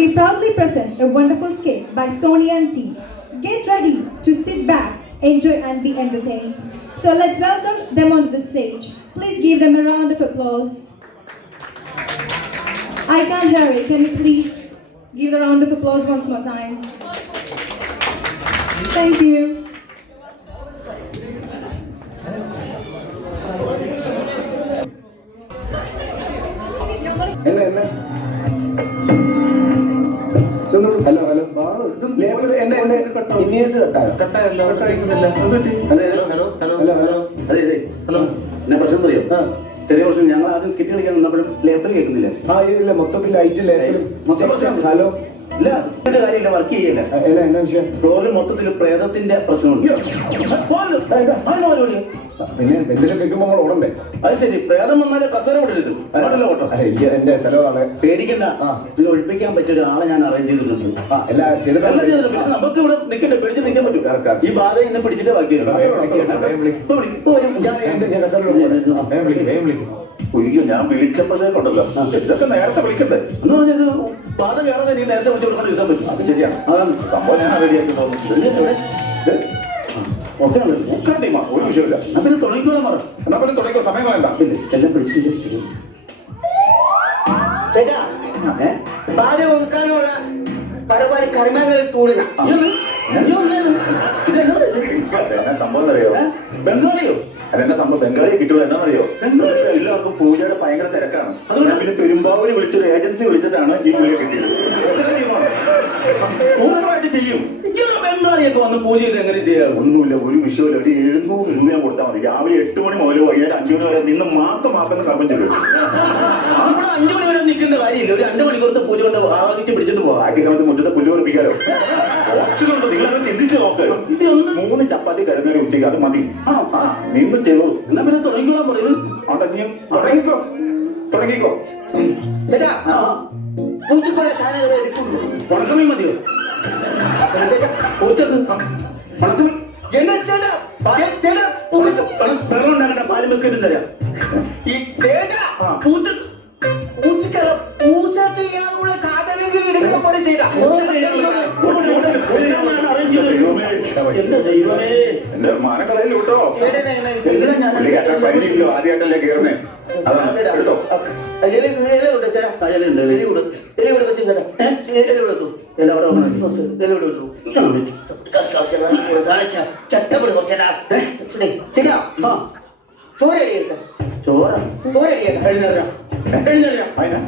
we proudly present a wonderful skit by Sonia and team. Get ready to sit back, enjoy and be entertained. So let's welcome them onto the stage. Please give them a round of applause. I can't hear it. Can you please give the round of applause once more time? Thank you. Hello hello ഇന്നേഴ്സ് കട്ടായല്ലോ എന്നാ പ്രശ്നം അറിയോ? ചെറിയ പ്രശ്നം. ഞങ്ങൾ ആദ്യം skit കളിക്കാൻ നിന്നപ്പോഴും ലേപ്പൽ കേൾക്കുന്നില്ല. ഇല്ല മൊത്തത്തിൽ ലൈറ്റ് ലേപ്പലും ഹലോ ഇല്ല, ഇതിന്റെ കാര്യമില്ല, വർക്ക് ചെയ്യില്ല. എന്നാ വിഷയം? ഫ്ലോറിൽ മൊത്തത്തിൽ പ്രേതത്തിന്റെ പ്രശ്നമുണ്ട്. പിന്നെ എന്തെങ്കിലും കേൾക്കുമ്പോൾ നമ്മൾ ഓടണ്ടേ? അത് ശരി, പ്രേതം വന്നാലേ കസര വിടരുത്. പാടില്ല ഓട്ടോ. എന്റെ സ്ഥലമാണ്. പേടിക്കണ്ട, ഇത് ഒഴിപ്പിക്കാൻ പറ്റിയ ഒരാളെ ഞാൻ അറേഞ്ച് ചെയ്തിട്ടുണ്ട്. നമുക്ക് ഇവിടെ നിൽക്കട്ടെ, പിടിച്ച് നിൽക്കാൻ പറ്റും. ഈ ബാധ ഇന്ന് പിടിച്ചിട്ട് ബാക്കി ഒഴിക്കും. ഞാൻ വിളിച്ചപ്പോഴേക്കുണ്ടല്ലോ, ഇതൊക്കെ നേരത്തെ വിളിക്കണ്ടേ എന്ന് പറഞ്ഞത്. ബാധ കയറാതെ നീ നേരത്തെ വിളിച്ചു കൊടുക്കാൻ ഇരുത്താൻ പറ്റും. അത് ശരിയാണ്, അതാണ് സംഭവം. ഞാൻ റെഡിയാക്കി തോന്നുന്നു. ഒരു വിഷയമില്ല. എന്നാ പിന്നെ തുടങ്ങിക്കോളാൻ പറ. എന്നാ പിന്നെ തുടങ്ങിക്കോ, സമയം വേണ്ട. എല്ലാം പിടിച്ചിട്ട് സംഭവം അറിയോ? ബംഗാളിയോ? അതെന്നെ സംഭവം ബംഗാളിയെ കിട്ടുമോ? എന്നാന്നറിയോ? എല്ലാവർക്കും പൂജയുടെ ഭയങ്കര തിരക്കാണ്. അതുകൊണ്ട് പിന്നെ പെരുമ്പാവൂര് വിളിച്ചൊരു ഏജൻസി വിളിച്ചിട്ടാണ് ഈ പുള്ളിയെ കിട്ടിയത്. പൂർണ്ണമായിട്ട് ചെയ്യും. ബംഗാളിയൊക്കെ വന്ന് പൂജ ചെയ്ത് എങ്ങനെ ചെയ്യാം? ഒന്നുമില്ല, ഒരു വിഷയമില്ല. ഒരു 700 രൂപ കൊടുത്താൽ മതി. രാവിലെ 8 മണി മുതൽ വൈകുന്നേരം 5 മണി വരെ നിന്ന് മാക്കുന്ന കർമ്മം ചെയ്യും. 5 മണി വരെ നിൽക്കേണ്ട കാര്യമില്ല. ഒരു 2 മണിക്കൂറത്തെ പൂജ കൊണ്ട് ആദ്യം പിടിച്ചിട്ട് പോകാം. ബാക്കി സമയത്ത് മുറ്റത്തെ പുല്ല് ഉറപ്പിക്കാലോ. ഓപ്ഷനുണ്ട്, നിങ്ങളത് ചിന്തിച്ച് നോക്ക്. 3 ചപ്പാത്തി കഴിഞ്ഞ ഉച്ചയ്ക്ക് അത് മതി. നിന്ന് ചെയ്തോളൂ. എന്നാ പിന്നെ തുടങ്ങിക്കോളാൻ പറയുന്നത്. തുടങ്ങിക്കോ ചേട്ടാ. പൂച്ചക്കൊള്ള സാധനങ്ങൾ എടുക്കുള്ളൂ. ഉണക്കമീൻ മതിയോ? വെള്ളം ഉണ്ടാക്കണ്ട, പാലും ബിസ്ക്കറ്റും തരാം. എന്റെ മാനക്കടയിൽ വിട്ടോ. ആദ്യമായിട്ടല്ലേ കയറുന്നേ. എടുത്തോ.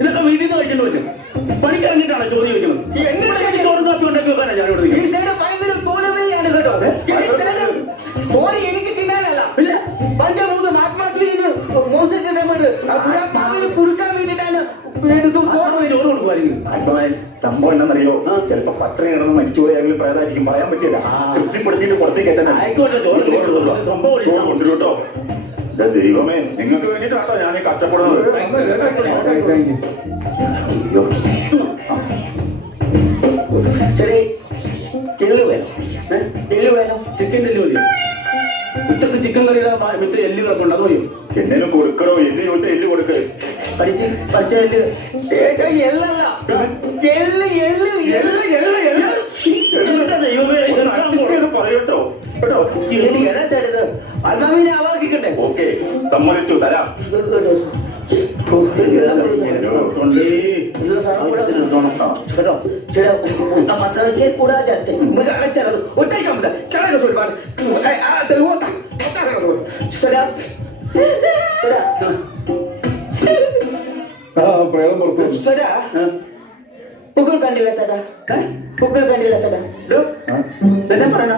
ഇതൊക്കെ വീട്ടിൽ നിന്ന് കഴിച്ചിട്ട് പറ്റും. പണിക്കിറങ്ങിട്ടാണ് ചോദ്യം ചോദിക്കുന്നത്. ചോറും കാപ്പി ഉണ്ടാക്കി വെക്കാനാ ഞാനിവിടെ. സോറി, എനിക്ക് തിന്നാനല്ല. പഞ്ചഭൂതം ആത്മാത്മീന്ന് കൊടുക്കാൻ വേണ്ടിട്ടാണ് ചോറ് കൊടുക്കുമായിരിക്കും. സംഭവം എന്താണെന്നറിയോ? ചിലപ്പോ പത്രം കിടന്ന് മരിച്ചു പോയാലും പ്രേതായിരിക്കും, പറയാൻ പറ്റില്ല. തൃപ്തിപ്പെടുത്തിയിട്ട് പുറത്തേക്ക് എത്താൻ കൊണ്ടുവരും കേട്ടോ. ദൈവമേ, നിങ്ങൾക്ക് വേണ്ടിയിട്ടാട്ടോ ഞാൻ ഈ കഷ്ടപ്പെടുന്നത്. ശരി, എള്ളു വേണം. ചിക്കൻ എല്ലു മതി. ഉച്ചക്ക് ചിക്കൻ കറിയുടെ വെച്ച എല്ല് കിടപ്പുണ്ട്, അത് മതിയോ? എന്നേലും കൊടുക്കണോ? എല്ല് ചോദിച്ചാൽ എല്ല് കൊടുക്ക. പറയൂട്ടോ കേട്ടോ. ഓക്കെ, സമ്മതിച്ചു, തരാം. പ്രേതം പുറത്തു. പൂക്കൾ കണ്ടില്ല ചേട്ടാ, പൂക്കൾ കണ്ടില്ല ചേട്ടാ. എന്നെ പറയണ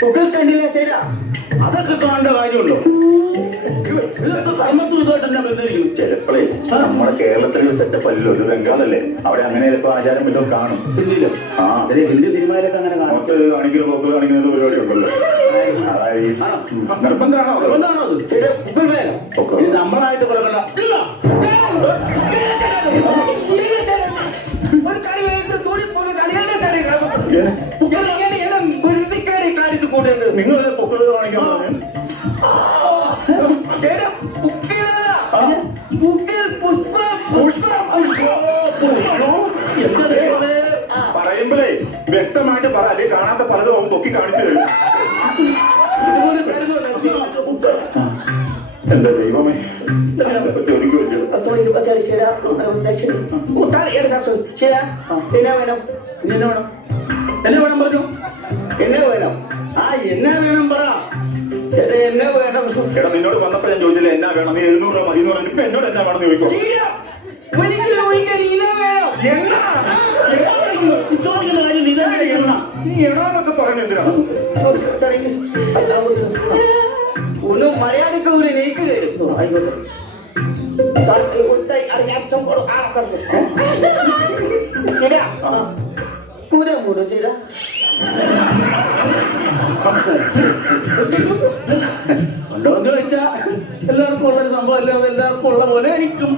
പൂക്കൾ കണ്ടില്ല ചേട്ടാ. അതൊക്കെ കാണേണ്ട കാര്യമുണ്ടോ? ചിലപ്പോഴേ നമ്മുടെ കേരളത്തിലൊരു സെറ്റപ്പ് അല്ലല്ലോ, ഇത് ബംഗാളല്ലേ. അവിടെ അങ്ങനെ ചിലപ്പോ ആചാരം വല്ലതും കാണും. ഹിന്ദിയിലോ? ഹിന്ദി സിനിമയിലൊക്കെ അങ്ങനെ കാണിക്കുന്ന പോക്കൾ കാണിക്കുന്ന പരിപാടി ഉണ്ടല്ലോ. നിർബന്ധമാണോ? ഇത് നമ്മളായിട്ട് കൊടുക്കണ്ട. നിങ്ങൾ പൊക്കള് കാണിക്കാൻ പുഷ്പ പുഷ്പ പുഷ്പ ശരിയാ എന്നാ വേണം ഇനി എന്നെ വേണം എന്നെ വേണം പറഞ്ഞു എന്നാ വേണം എന്നാ വേണം പറ ചേട്ടാ എന്നാ വേണം എടാ നിന്നോട് വന്നപ്പോൾ ഞാൻ ചോദിച്ചില്ല എന്നാ വേണം നീ 700 രൂപ മതി എന്ന് പറഞ്ഞു ഇപ്പൊ എന്നോട് എന്നാ വേണം ചോദിക്കും ശരിയാ ഒരിക്കൽ ഇല്ല വേണം ചോദിക്കുന്ന കാര്യം നീ തന്നെ എണ്ണ നീ എണ്ണാന്നൊക്കെ പറയുന്നത് എന്തിനാണ് ഒന്നും മലയാളിക്ക് ഒരു നെയ്ക്ക് കയറും ആയിക്കോട്ടെ ശരിയാ കൂടെ മൂടോ ചേരാ ഉണ്ടോ എന്ന് ചോദിച്ചാ എല്ലാവർക്കും ഉള്ളൊരു സംഭവം അല്ലാതെ എല്ലാവർക്കും ഉള്ള പോലെ എനിക്കും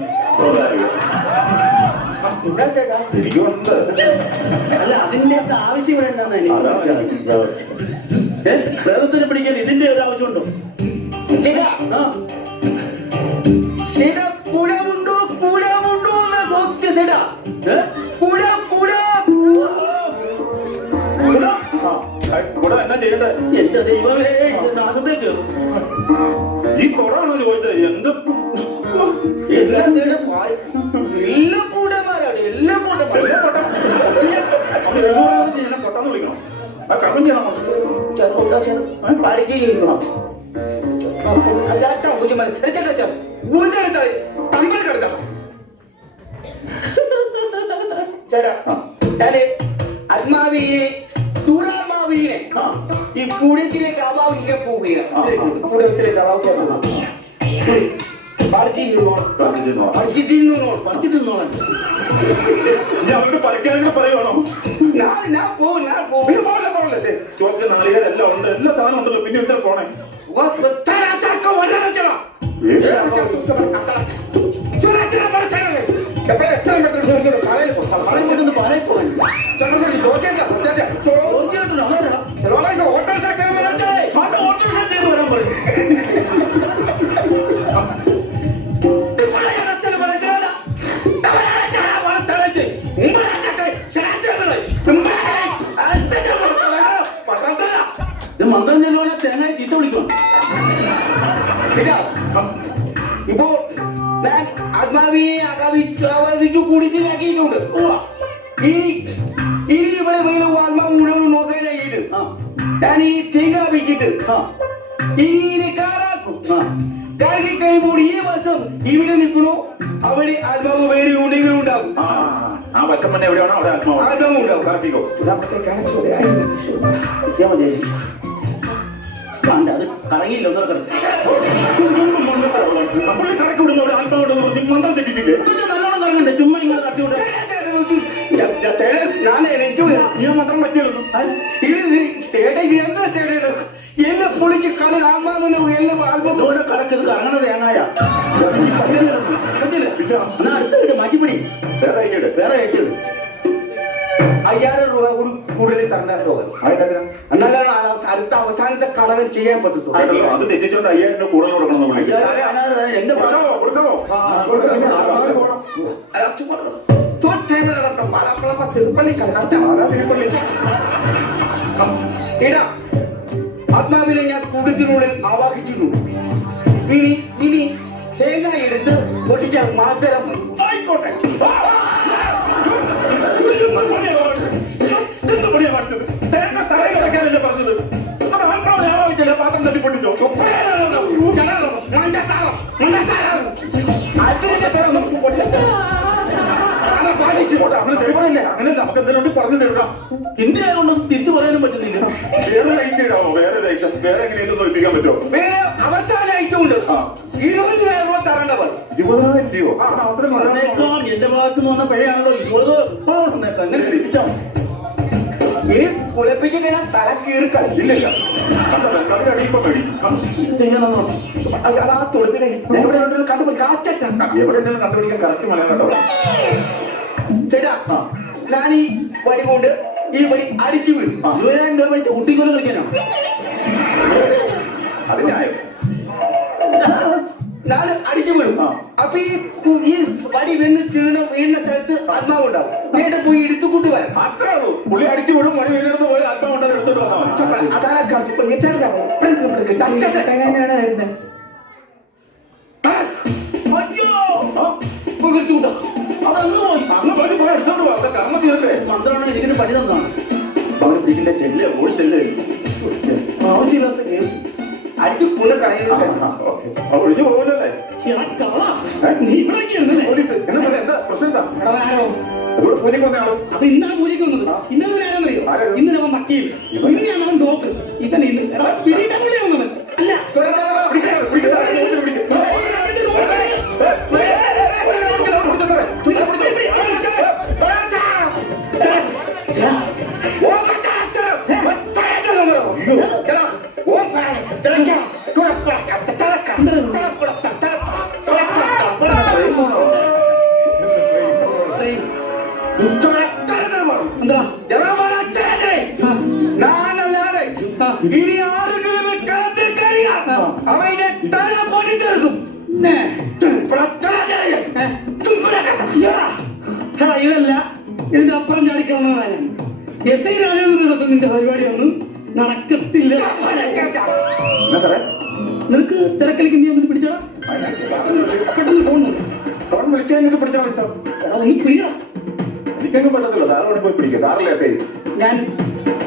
എന്താ ചേട്ടാ എനിക്കുണ്ട് അല്ല അതിന്റെ ആവശ്യം ഇവിടെ ഉണ്ടെന്ന് വേദത്തിന് പിടിക്കാൻ ഇതിന്റെ ഒരു ആവശ്യമുണ്ടോ ചേട്ടാ ചേട്ടാ കുഴമുണ്ടോ കുഴമുണ്ടോ എന്ന് ചോദിച്ച ചേട്ടാ കുഴം കുട എന്നാ ചെയ്യണ്ടേ എന്റെ ദൈവമേ നാശത്തേക്ക് ഈ കുടമാണോ ചോദിച്ചത് എന്ത് എല്ലാ ചേട്ടാ എല്ലാ കൂട്ടന്മാരാണ് എല്ലാ കൂട്ടന്മാരും പൊട്ടാന്ന് വിളിക്കണം ആ കർമ്മം ചെയ്യണം പഠിച്ചിരിക്കുന്നു ചേട്ടാ ചേട്ടാ ഞാന് ആത്മാവിനെ ദുരാത്മാവിനെ ഈ കൂടത്തിലേക്ക് അഭാവിക്കാൻ പോവുകയാണ് കൂടത്തിലേക്ക് അഭാവിക്കാൻ അവർക്ക് പറിക്കാനൊക്കെ പറയുവാണോ ചോദിച്ച നാളികേരെല്ലാം ഉണ്ട് എല്ലാ സാധനം ഉണ്ടല്ലോ പിന്നെ ഇത്ര പോണേ മന്ത്രം ചെല്ലുവാണെ തേങ്ങ ചീത്ത വിളിക്കണം ഇപ്പോ ഞാൻ ആത്മാവിയെ അകാവിച്ചു കുടിച്ചിലാക്കിയിട്ടുണ്ട് ഇനി ഇവിടെ വേറെ ആത്മാവ് മുഴുവൻ നോക്കാനായിട്ട് ഞാൻ ഈ തേങ്ങ വെച്ചിട്ട് ഇങ്ങനെ കാറാക്കും കാക്കി കഴിയുമ്പോൾ ഈ വർഷം ഇവിടെ നിൽക്കണോ അവിടെ ആത്മാവ് വേറെ ഉണ്ടെങ്കിലും ഉണ്ടാകും ആ വശം തന്നെ എവിടെയാണോ അവിടെ ആത്മാവ് ഉണ്ടാകും കാട്ടിക്കോ അത് കറങ്ങിയില്ല മന്ത്രം തെറ്റിച്ചില്ലേ നല്ലോണം കറങ്ങണ്ടേ ചുമ്മാ ഇങ്ങനെ തട്ടിയോണ്ട് ഞാൻ മന്ത്രം പറ്റിയല്ലോ എല്ലാം പൊളിച്ച് കടൽ ആത്മാവിനെ എല്ലാം ആത്മാവ് കറക്കത് കറങ്ങണ തേങ്ങായ എന്നാ അടുത്ത വീട് മാറ്റിപ്പിടി വേറെ വേറെ ആയിട്ട് 5000 രൂപ കൂടി കൂടുതൽ തരണ്ടോ എന്നാലാണ് അടുത്ത അവസാനത്തെ ഘടകം ചെയ്യാൻ പറ്റത്തുള്ളൂ അത് തെറ്റിച്ചോണ്ട് 5000 രൂപ കൂടുതൽ കൊടുക്കണം എന്റെ കൊടുക്കാമോ ആത്മാവിനെ ഞാൻ കൂടത്തിനുള്ളിൽ ആവാഹിച്ചിട്ടുണ്ട് ഇനി തേങ്ങ എടുത്ത് പൊട്ടിച്ചാൽ മാത്രം ആയിക്കോട്ടെ തേങ്ങ തറയിൽ വെക്കാനല്ലേ പറഞ്ഞത് അത് ആത്മാവ് ഞായറാഴ്ച പാത്രം തട്ടി പൊട്ടിച്ചോ അങ്ങനെ നമുക്ക് എന്തെങ്കിലും പറഞ്ഞു തരുക ഹിന്ദി ആയതുകൊണ്ട് തിരിച്ചു പറയാനും പറ്റുന്നില്ല വേറെ ലൈറ്റ് ഇടാമോ വേറെ ലൈറ്റ് വേറെ എങ്ങനെയൊന്നും ഒഴിപ്പിക്കാൻ പറ്റുമോ വേറെ അവസാന ഐറ്റമുണ്ട് 20,000 രൂപ തരേണ്ടവർ 20,000 രൂപ അവസരം എന്റെ ഭാഗത്ത് നിന്ന് വന്ന പിഴയാണല്ലോ 20 ഇനി കുളിപ്പിച്ച് കഴിഞ്ഞാൽ തല കീറിക്കളി ഇല്ലില്ല അടിയിപ്പം മേടി ആ തൊടുപ്പിലെ എവിടെ ഉണ്ടെങ്കിലും കണ്ടുപിടി കാച്ചട്ട എവിടെ ഉണ്ടെങ്കിലും കണ്ടുപിടിക്കാൻ കറക്റ്റ് മലയാളം ചേട്ടാ ഞാൻ ഈ വടി കൊണ്ട് ഈ വടി അടിച്ചു വീഴും 20,000 രൂപ വെച്ച് കുട്ടിക്കൊല്ലം കളിക്കാനാണ് അത് ന്യായം ഞാൻ അടിച്ചു വീഴും അപ്പൊ ഈ വടി വീഴുന്ന സ്ഥലത്ത് ആത്മാവ് ഉണ്ടാവും ചേട്ടൻ പോയി എടുത്തുകൊണ്ട് വരാം അത്രേ ഉള്ളൂ പുള്ളി അടിച്ചു വിടും മണി വീഴുന്നത് പോയി ആത്മാവ് ഉണ്ടെന്ന് എടുത്തോണ്ട് വന്നാൽ മതി അതാണ് അയ്യോ അതങ്ങ് പോയി അങ്ങ് പോയി എടുത്തോണ്ട് പണി തന്നാണ്. അവന് പിടിക്കില്ല, ചെല്ലേ ഓടി ചെല്ലേ. ആവശ്യമില്ലാത്ത കേസ് അടിച്ച് പുല കരയുന്നത്. ഒഴിഞ്ഞു പോകല്ലേ എടാ കള്ളാ, നീ ഇവിടേക്ക് ഇരുന്നല്ലേ? പോലീസ് എന്താ പറയാ, എന്താ പ്രശ്നം എന്താ? എടാ, ആരോ? അതുകൂടെ പൂജയ്ക്ക് വന്നയാളോ? അപ്പൊ ഇന്നാണ് പൂജയ്ക്ക് വന്നത്. ഇന്നലെ ആരാന്നറിയോ? ആരാണ്? ഇന്നലെ അവൻ വക്കീൽ, ഇന്നാണ് അവൻ ഡോക്ടർ. ഇവൻ ഇന്ന് എടാ പിടിയിട്ടാ പുള്ളി വന്നത്. അല്ല എന്താ ഇനി ആരെങ്കിലും കളത്തിൽ കയറിയാൽ അവനെ തല പൊട്ടിച്ചെടുക്കും. എടാ ഇതല്ല, ഇതിന്റെ അപ്പുറം ചാടിക്കളന്നാ ഞാൻ. എസ് ഐ രാജേന്ദ്രനടുത്ത് നിന്റെ പരിപാടി ഒന്നും നടക്കത്തില്ല. എന്നാ സാറേ? നിനക്ക് തിരക്കിലേക്ക് നീ ഒന്ന് പിടിച്ചടാ. പെട്ടെന്ന് ഫോൺ നോക്ക്. ഫോൺ വിളിച്ചു കഴിഞ്ഞിട്ട് പിടിച്ചാൽ മതി സാർ. എടാ ഒന്ന് പിടിയടാ. എനിക്കൊന്നും പറ്റത്തില്ല, സാറോട് പോയി പിടിക്കുക. സാറല്ലേ എസ് ഐ? ഞാൻ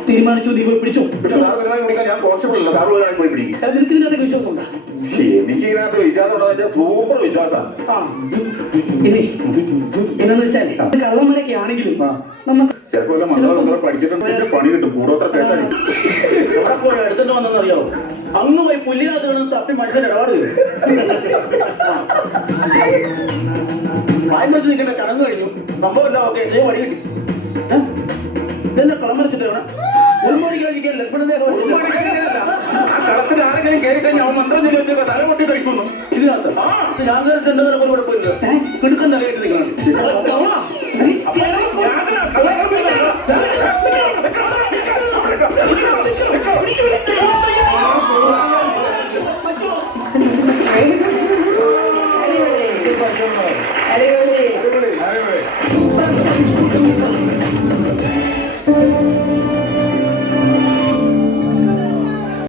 തീരുമാനിച്ചു, നീ പോയി പിടിച്ചോ. പിന്നെ സാർ നിങ്ങളെ വിളിക്കാൻ ഞാൻ കോൺസ്റ്റബിൾ അല്ല, സാർ പോയി പോയി പിടിക്കും. എടാ, നിനക്ക് ഇതിനകത്ത് വിശ്വാസം ഉണ്ടാ? എനിക്ക് ഇതിനകത്ത് വിശ്വാസം ഉണ്ടോ വെച്ചാൽ സൂപ്പർ വിശ്വാസമാണ്. ഇനി എന്നാന്ന് വെച്ചാലേ കള്ളന്മാരൊക്കെ ആണെങ്കിലും നമുക്ക് ചിലപ്പോൾ മക്കളെ പഠിച്ചിട്ടുണ്ടെങ്കിൽ പണി കിട്ടും. കൂടോത്ര കേസാണ്. എവിടെ പോയി എടുത്തിട്ട് വന്നെന്നറിയാവോ? അങ്ങ് പോയി പുല്ലിനകത്ത് കിടന്ന് തപ്പി മനുഷ്യൻ ഇടപാട് വായ്പത്ത് നിൽക്കേണ്ട ചടങ്ങ് കഴിഞ്ഞു. സംഭവമല്ല, ഓക്കെ വടി കിട്ടി. ഇതെന്നെ കളം വരച്ചിട്ട് വേണം ഉൾമൊഴിക്കാതിരിക്കാൻ ലക്ഷ്മണന്റെ ആ കളത്തിൽ ആരെങ്കിലും കയറി കഴിഞ്ഞാൽ അവൻ മന്ത്രം ചെല്ലി വെച്ചൊക്കെ തല പൊട്ടി കഴിക്കുന്നു. ഇതിനകത്ത് ഞാൻ കയറിട്ട് എന്റെ നില പോലെ ഇവിടെ പോയില്ല. കിടുക്കൻ തലയിട്ട് നിൽക്കണം. അടിപൊളി.